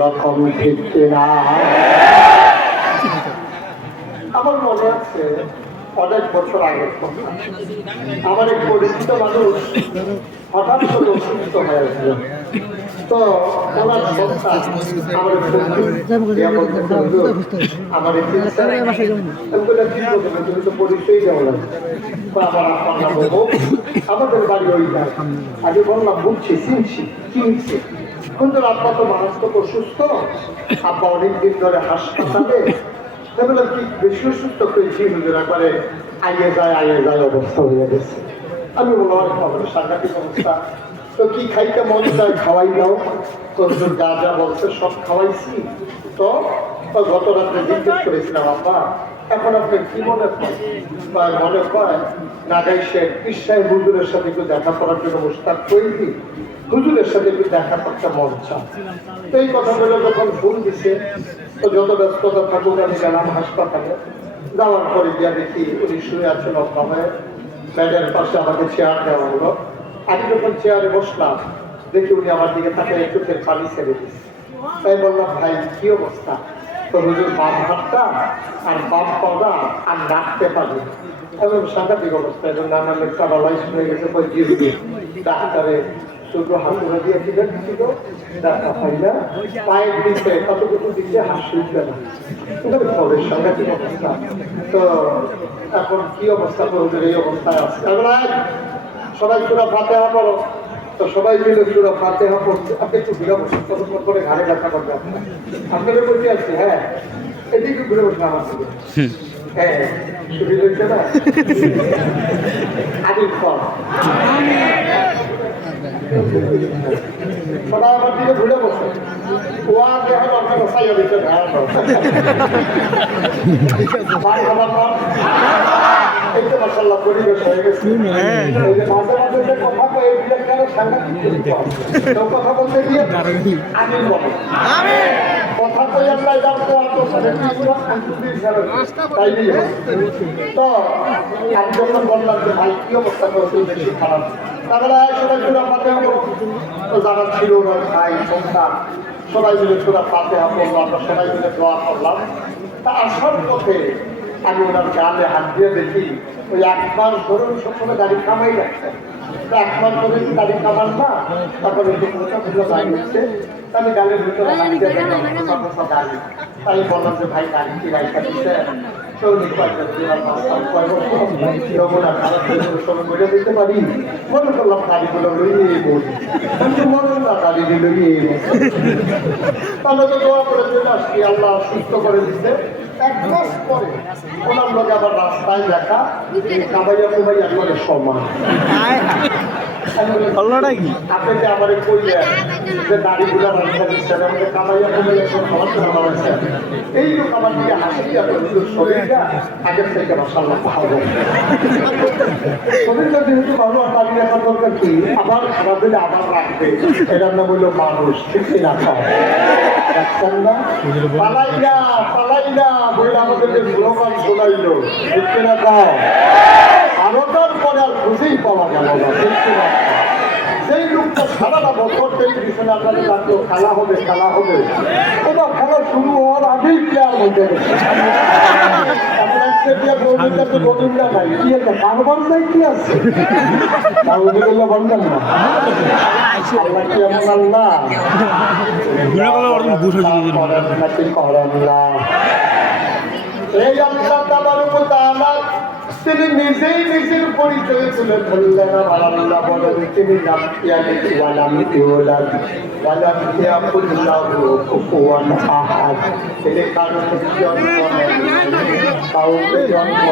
রকম ঠিক না। আমার মনে আছে অনেক বছর আগের কথা, আমার এক পরিচিত মানুষ হঠাৎ করে অসুস্থ হয়েছিল। তো ওনার সন্তান আমার পরিচয় দেওয়া লাগবে, আমাদের বাড়ি ওই যায়। আগে বললাম বুঝছি, চিনছি, কিন্তু আব্বা তো মারাত্মক অসুস্থ, আব্বা অনেকদিন ধরে হাসপাতালে, কি বেশি অসুস্থ হয়েছি, একবারে আইয়ে যায় অবস্থা হয়ে গেছে। আমি বললাম খবরের সাংঘাতিক অবস্থা, তো কি খাইতে মন চায় খাওয়াই দাও, তো যা যা বলছে সব খাওয়াইছি। তো গত রাত্রে জিজ্ঞেস করেছিলাম, আব্বা এখন আপনি কি মনে হয়? মনে হয় নাগাই শেখ পীর সাহেব হুজুরের সাথে একটু দেখা করার জন্য মুস্তাক তৈরি, হুজুরের সাথে একটু দেখা করতে মন চান। তো এই কথাগুলো যখন ফোন দিছে, তো যত ব্যস্ততা থাকুক আমি গেলাম হাসপাতালে। যাওয়ার পরে গিয়া দেখি উনি শুয়ে আছেন অভাবে, বেডের পাশে আমাকে চেয়ার দেওয়া হলো। আমি যখন চেয়ারে বসলাম দেখি উনি আমার দিকে তাকিয়ে চোখের পানি ছেড়ে দিচ্ছে। তাই বললাম, ভাই কি অবস্থা? তো হুজুর বাম হাতটা আর বাম পাওয়া আর ডাকতে পারি, এবং সাংঘাতিক অবস্থা, এবং নানান প্যারালাইজ হয়ে গেছে। ডাক্তারে শুধু হাতুড়া দিয়ে দিলেন, ছিল ডাক্তার পাই না, পায়ের দিচ্ছে কতটুকু দিচ্ছে, হাত শুনবে না, খবরের সাংঘাতিক অবস্থা। তো এখন কি অবস্থা করবে? এই অবস্থায় আছে। সবাই সুরা ফাতিহা পড়ো। তো সবাই মিলে সুরা ফাতিহা পড়ছে। আপনি একটু ঘুরে বসুন, কতক্ষণ করে ঘাড়ে ব্যথা করবে আপনাদের বলতে আসছি। হ্যাঁ, এদিকে ঘুরে বসুন আমার থেকে। হ্যাঁ, সুবিধা হচ্ছে না? আদিল ফল সবাই আমার দিকে ঘুরে বসে। ওয়া দেখেন আপনার সাইয়া দিচ্ছে মাসাল্লাহ পরিবেশ হয়ে গেছে। মাঝে মাঝে যে কথা কয়ে কেন সাংঘাতিক কথা বলতে গিয়ে আমি বলে কথা কই আমরা তো আমি যখন বললাম যে ভাই কি অবস্থা করেছিল, বেশি খারাপ, তাহলে সবাই সুরা ফাতিহা তো যারা ছিল ওনার ভাই সন্তান সবাই মিলে সুরা ফাতিহা পড়লো, আমরা সবাই মিলে দোয়া করলাম। তা আসার পথে আমি ওনার গালে হাত দিয়ে দেখি ওই 1 মাস ধরে সবসময় গাড়ি কামাই রাখছেন। 1 মাস ধরে গাড়ি কামান না, তারপরে দাঁড়িয়েছে, আমি গাড়ির ভিতরে গাড়ি, তাই বললাম যে ভাই গাড়ি কি রাইখা দিচ্ছে, দিতে পারি। মনে করলাম গাড়িগুলো লইয়ে বলি, মনে না গাড়ি লইয়ে তাহলে তো দোয়া করে চলে আসছি, আল্লাহ সুস্থ করে দিচ্ছে। 1 মাস পরে ওনার লোক আবার রাস্তায় দেখা, কামাইয়া কুমাইয়া করে সমান। আপনি যে আমার কইলেন যে গাড়িগুলো রাখা দিচ্ছেন, আমাদের কামাইয়া কুমাইয়া সব খাওয়া হয়েছে, এই লোক আমার দিকে হাসি শরীরটা আগের থেকে মাসাল্লাহ ভালো। শরীরটা যেহেতু ভালো, তার দেখার দরকার কি, আবার খাবার দিলে আবার রাখবে, এটার নাম হইল মানুষ, ঠিক কিনা? রাখছেন না, পালাই না বলে আমাদের যে স্লোগান শোনাইল, ঠিক কিনা? ভারতের পরে আর খুঁজেই পাওয়া গেল না, ঠিক কিনা? সেই লোকটা সারাটা বছর টেলিভিশনে আপনাদের লাগলো খেলা হবে, এবার খেলা শুরু হওয়ার আগেই প্লেয়ার হতে গেছে। নাই কি আছে, কারবার নাই কি আছে, বলবেন না আল্লাহ কি এমন আল্লাহ এই আল্লাহ তিনি নিজেই নিজের পরিচয় তুলে ধরলেন। আল্লাহ বলেন তিনি নাম তিনি কারো জন্ম কাউকে জন্ম